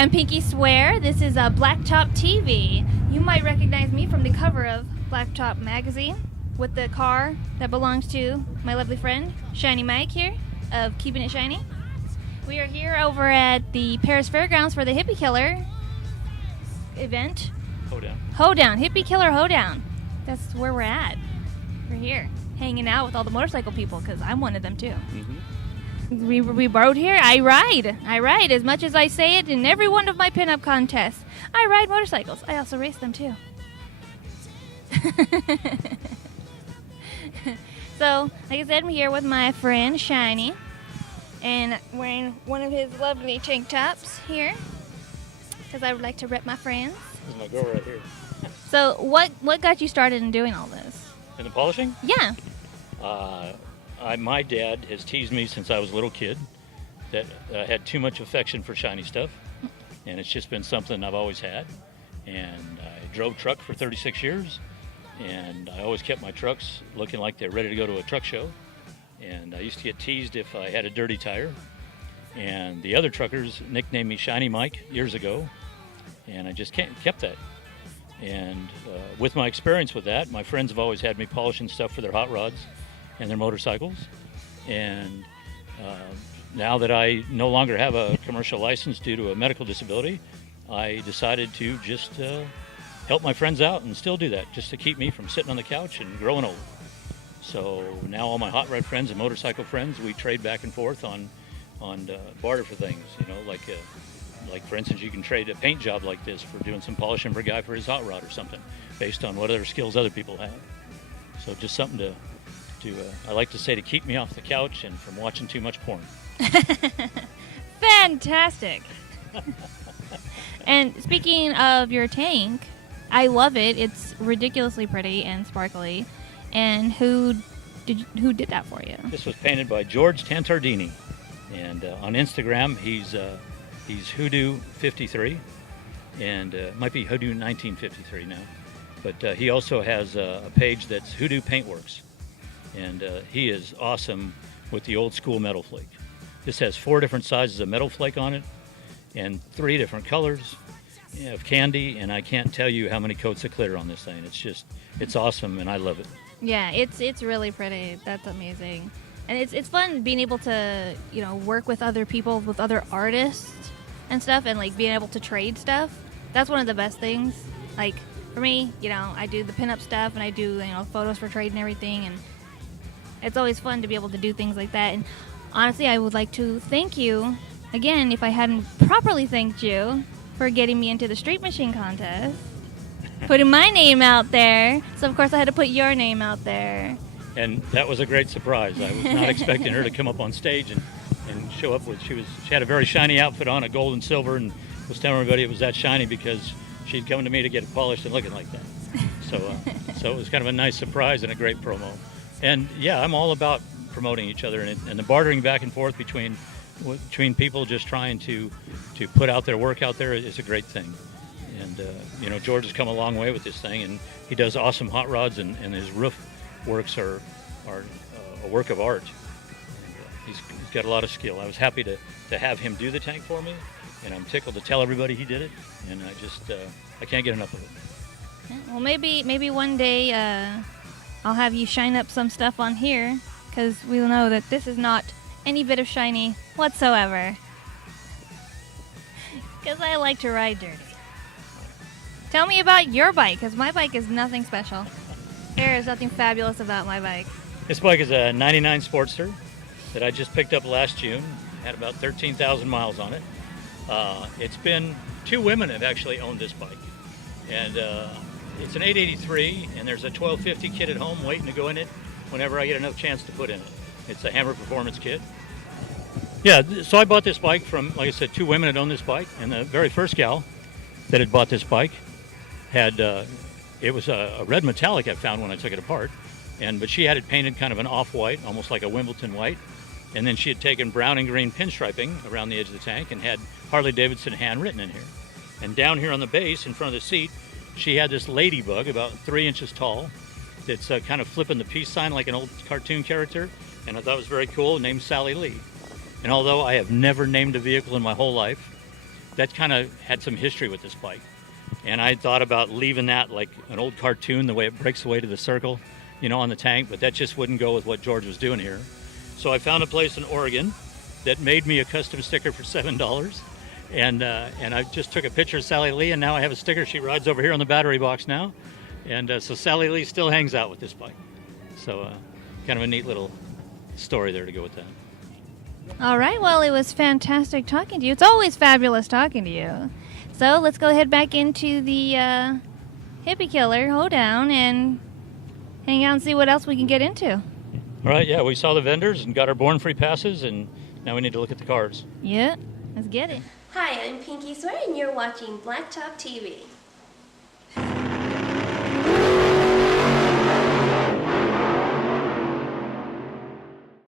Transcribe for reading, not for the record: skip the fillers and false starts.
I'm Pinky Swear. This is a Blacktop TV. You might recognize me from the cover of Blacktop magazine with the car that belongs to my lovely friend, Shiney Mike here of Keeping It Shiny. We are here over at the Paris Fairgrounds for the Hippie Killer event. Hoedown. Hippie Killer Hoedown. That's where we're at. We're here, hanging out with all the motorcycle people, because I'm one of them too. Mm-hmm. We rode here. I ride as much as I say it in every one of my pinup contests. I ride motorcycles. I also race them too. So, like I said, I'm here with my friend Shiney, and wearing one of his lovely tank tops here, because I would like to rep my friends. This is my girl right here. So, what got you started in doing all this? In the polishing? Yeah. My dad has teased me since I was a little kid that I had too much affection for shiny stuff, and it's just been something I've always had. And I drove truck for 36 years, and I always kept my trucks looking like they're ready to go to a truck show. And I used to get teased if I had a dirty tire. And the other truckers nicknamed me Shiny Mike years ago, and I just kept that. And with my experience with that, my friends have always had me polishing stuff for their hot rods and their motorcycles. And now that I no longer have a commercial license due to a medical disability, I decided to just help my friends out and still do that, just to keep me from sitting on the couch and growing old. So now all my hot rod friends and motorcycle friends, we trade back and forth on barter for things, like for instance, you can trade a paint job like this for doing some polishing for a guy for his hot rod or something, based on what other skills other people have. So just something to I like to say, to keep me off the couch and from watching too much porn. Fantastic. And speaking of your tank, I love it. It's ridiculously pretty and sparkly. And who did that for you? This was painted by George Tantardini, and on Instagram he's Hoodoo53, and it might be Hoodoo 1953 now, but he also has a page that's Hoodoo Paintworks, and he is awesome with the old school metal flake. This has 4 different sizes of metal flake on it, and 3 different colors of candy, and I can't tell you how many coats of glitter on this thing. It's awesome, and I love it. Yeah, it's really pretty. That's amazing. And it's fun being able to, work with other people, with other artists and stuff, and like being able to trade stuff. That's one of the best things. Like for me, I do the pinup stuff, and I do, photos for trade and everything, and it's always fun to be able to do things like that. And honestly, I would like to thank you again, if I hadn't properly thanked you, for getting me into the street machine contest, putting my name out there. So of course I had to put your name out there. And that was a great surprise. I was not expecting her to come up on stage and show up with, she had a very shiny outfit on, a gold and silver, and was telling everybody it was that shiny because she'd come to me to get it polished and looking like that. So it was kind of a nice surprise and a great promo. And yeah, I'm all about promoting each other, and the bartering back and forth between people just trying to put out their work out there is a great thing. And George has come a long way with this thing, and he does awesome hot rods, and his roof works are a work of art. And, he's got a lot of skill. I was happy to have him do the tank for me, and I'm tickled to tell everybody he did it, and I can't get enough of it. Well, maybe one day I'll have you shine up some stuff on here, because we'll know that this is not any bit of shiny whatsoever. Because I like to ride dirty. Tell me about your bike, because my bike is nothing special. There is nothing fabulous about my bike. This bike is a 99 Sportster that I just picked up last June. Had about 13,000 miles on it. It's been 2 women have actually owned this bike. And it's an 883, and there's a 1250 kit at home waiting to go in it whenever I get enough chance to put in it. It's a Hammer Performance kit. Yeah, so I bought this bike from, like I said, 2 women had owned this bike, and the very first gal that had bought this bike had, it was a red metallic I found when I took it apart, but she had it painted kind of an off-white, almost like a Wimbledon white, and then she had taken brown and green pinstriping around the edge of the tank and had Harley-Davidson handwritten in here. And down here on the base, in front of the seat, she had this ladybug about 3 inches tall that's kind of flipping the peace sign like an old cartoon character, and I thought it was very cool, named Sally Lee. And although I have never named a vehicle in my whole life, that kind of had some history with this bike. And I thought about leaving that like an old cartoon, the way it breaks away to the circle, on the tank, but that just wouldn't go with what George was doing here. So I found a place in Oregon that made me a custom sticker for $7. And I just took a picture of Sally Lee, and now I have a sticker. She rides over here on the battery box now. And so Sally Lee still hangs out with this bike. So kind of a neat little story there to go with that. All right, well, it was fantastic talking to you. It's always fabulous talking to you. So let's go ahead back into the Hippie Killer Hoedown and hang out and see what else we can get into. All right, yeah, we saw the vendors and got our Born Free passes, and now we need to look at the cars. Yeah, let's get it. Hi, I'm Pinky Swear, and you're watching Blacktop TV.